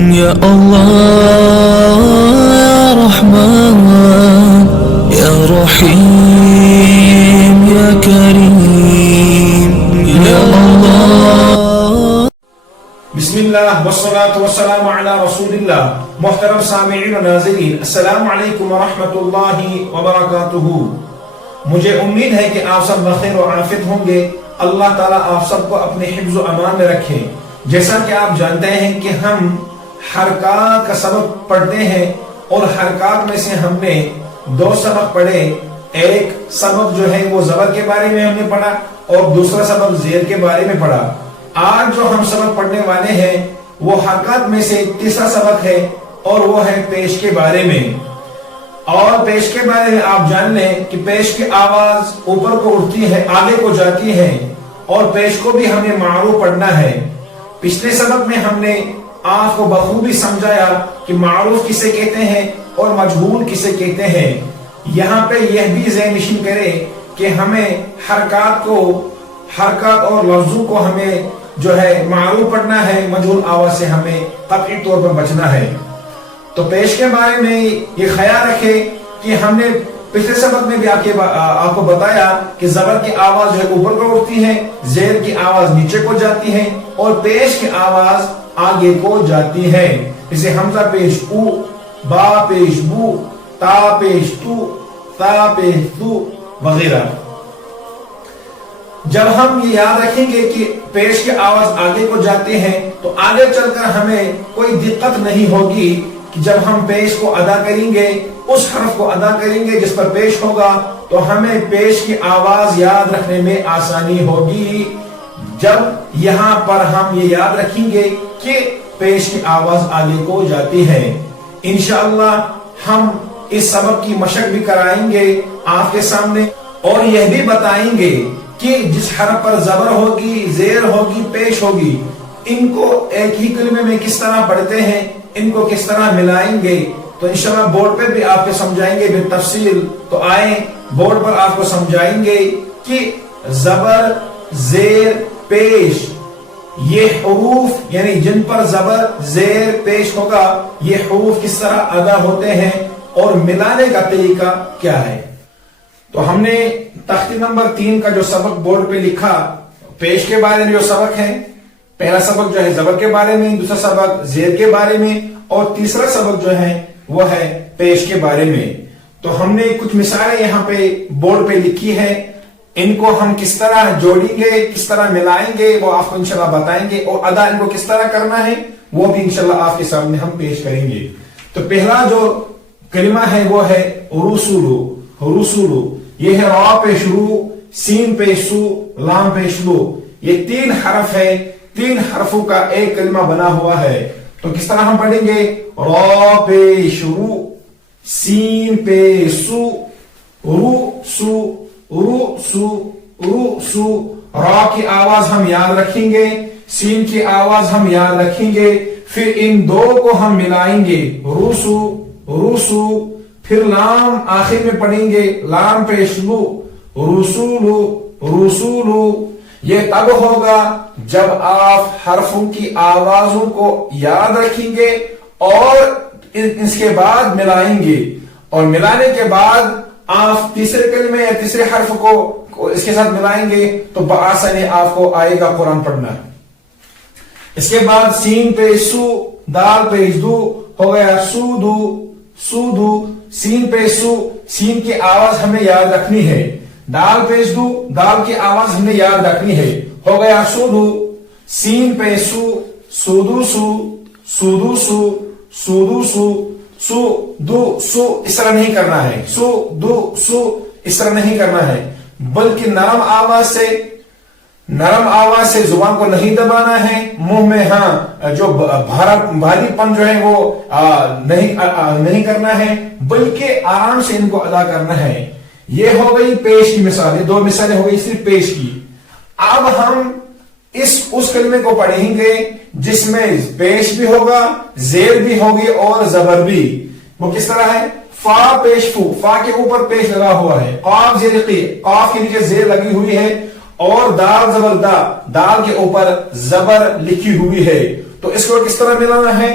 يا الله يا رحمن يا رحيم يا كريم يا الله. بسم اللہ والصلاة والسلام علی رسول اللہ. محترم سامعین و ناظرین، السلام علیکم ورحمۃ اللہ وبرکاتہ. مجھے امید ہے کہ آپ سب بخیر و عافیت ہوں گے. اللہ تعالیٰ آپ سب کو اپنے حفظ و امان میں رکھے. جیسا کہ آپ جانتے ہیں کہ ہم حرکات کا سبق پڑھتے ہیں اور حرکات میں سے ہم نے 2 سبق پڑھے. ایک سبق جو ہے وہ زبر کے بارے میں ہم نے پڑھا اور دوسرا سبق زیر کے بارے میں پڑھا. آج جو ہم سبق پڑھنے والے ہیں وہ حرکات میں سے تیسرا سبق ہے اور وہ ہے پیش کے بارے میں. اور پیش کے بارے میں آپ جان لیں کہ پیش کی آواز اوپر کو اٹھتی ہے، آگے کو جاتی ہے، اور پیش کو بھی ہمیں معروف پڑھنا ہے. پچھلے سبق میں ہم نے آپ کو بخوبی سمجھایا کہ معروف کسے کہتے ہیں اور مجہول کسے کہتے ہیں. یہاں پہ یہ بھی ذہن نشین کرے کہ ہمیں حرکات اور لفظوں کو ہمیں جو ہے معروف پڑھنا ہے، مجہول آواز سے ہمیں قطعی طور پر بچنا ہے. تو پیش کے بارے میں یہ خیال رکھے کہ ہم نے پچھلے سبق میں بھی آپ کو بتایا کہ زبر کی آواز جو ہے اوپر کو اٹھتی ہے، زیر کی آواز نیچے کو جاتی ہے اور پیش کی آواز آگے کو جاتی ہے. جیسے حمزہ پیش او، با پیش بو، تا پیش تو، تا پیش تو وغیرہ. جب ہم یہ یاد رکھیں گے کہ پیش کی آواز آگے کو جاتے ہیں تو آگے چل کر ہمیں کوئی دقت نہیں ہوگی کہ جب ہم پیش کو ادا کریں گے، اس حرف کو ادا کریں گے جس پر پیش ہوگا، تو ہمیں پیش کی آواز یاد رکھنے میں آسانی ہوگی. جب یہاں پر ہم یہ یاد رکھیں گے کہ پیش کی آواز آگے کو جاتی ہے. انشاءاللہ ہم اس سبق کی مشق بھی کرائیں گے آپ کے سامنے اور یہ بھی بتائیں گے کہ جس حرف پر زبر ہوگی، زیر ہوگی، پیش ہوگی، ان کو ایک ہی کلمے میں کس طرح پڑھتے ہیں، ان کو کس طرح ملائیں گے. تو انشاءاللہ بورڈ پہ بھی آپ کو سمجھائیں گے بالتفصیل. تو آئیں بورڈ پر آپ کو سمجھائیں گے کہ زبر، زیر، پیش، یہ حروف یعنی جن پر زبر، زیر، پیش ہوگا، یہ حروف کس طرح ادا ہوتے ہیں اور ملانے کا طریقہ کیا ہے. تو ہم نے تختی نمبر 3 کا جو سبق بورڈ پہ لکھا، پیش کے بارے میں جو سبق ہے، پہلا سبق جو ہے زبر کے بارے میں، دوسرا سبق زیر کے بارے میں اور تیسرا سبق جو ہے وہ ہے پیش کے بارے میں. تو ہم نے کچھ مثالیں یہاں پہ بورڈ پہ لکھی ہے. ان کو ہم کس طرح جوڑیں گے، کس طرح ملائیں گے، وہ آپ کو انشاءاللہ بتائیں گے، اور ادا ان کو کس طرح کرنا ہے وہ بھی انشاءاللہ آپ کے سامنے ہم پیش کریں گے. تو پہلا جو کلمہ ہے وہ ہے رسولو. رسولو یہ ہے را پیش رو، سین پیش سو، لام پیش لو. یہ 3 حرف ہے، 3 حرفوں کا ایک کلمہ بنا ہوا ہے. تو کس طرح ہم پڑھیں گے؟ را پیش رو، سین پیش سو، رو سو، رو سو، رو سو. را کی آواز ہم یاد رکھیں گے، سین کی آواز ہم یاد رکھیں گے، پھر ان 2 کو ہم ملائیں گے، روسو روسو. پھر لام آخر میں پڑھیں گے، لام پیش لو، رسولو رسولو. یہ تب ہوگا جب آپ حرفوں کی آوازوں کو یاد رکھیں گے اور اس کے بعد ملائیں گے، اور ملانے کے بعد آپ تیسرے کلمے یا تیسرے حرف کو اس کے ساتھ ملائیں گے تو بآسانی آپ کو آئے گا قرآن پڑھنا. اس کے بعد سین پیش سو، دال پیش دو ہو گیا سودو سودو. سین پیش سو، سین کی آواز ہمیں یاد رکھنی ہے. دال پیش دو، دال کی آواز ہمیں یاد رکھنی ہے، ہو گیا سودو. سین پیش سو، سودو سو، سودو سو، سودو سو. سو دو سو اس طرح نہیں کرنا ہے، سو دو سو اس طرح نہیں کرنا ہے، بلکہ نرم آواز سے زبان کو نہیں دبانا ہے. منہ میں جو بھاری پن جو ہے وہ نہیں کرنا ہے، بلکہ آرام سے ان کو ادا کرنا ہے. یہ ہو گئی پیش کی مثال، یہ 2 مثالیں ہو گئی صرف پیش کی. اب ہم اس کلمے کو پڑھیں گے جس میں پیش بھی ہوگا، زیر بھی ہوگی اور زبر بھی. وہ کس طرح ہے؟ فا پیش فو، فا کے اوپر پیش لگا ہوا ہے، قاف زیر قی، قاف کے نیچے زیر لگی ہوئی ہے، اور دال زبر دا، دال کے اوپر زبر لکھی ہوئی ہے. تو اس کو کس طرح ملانا ہے؟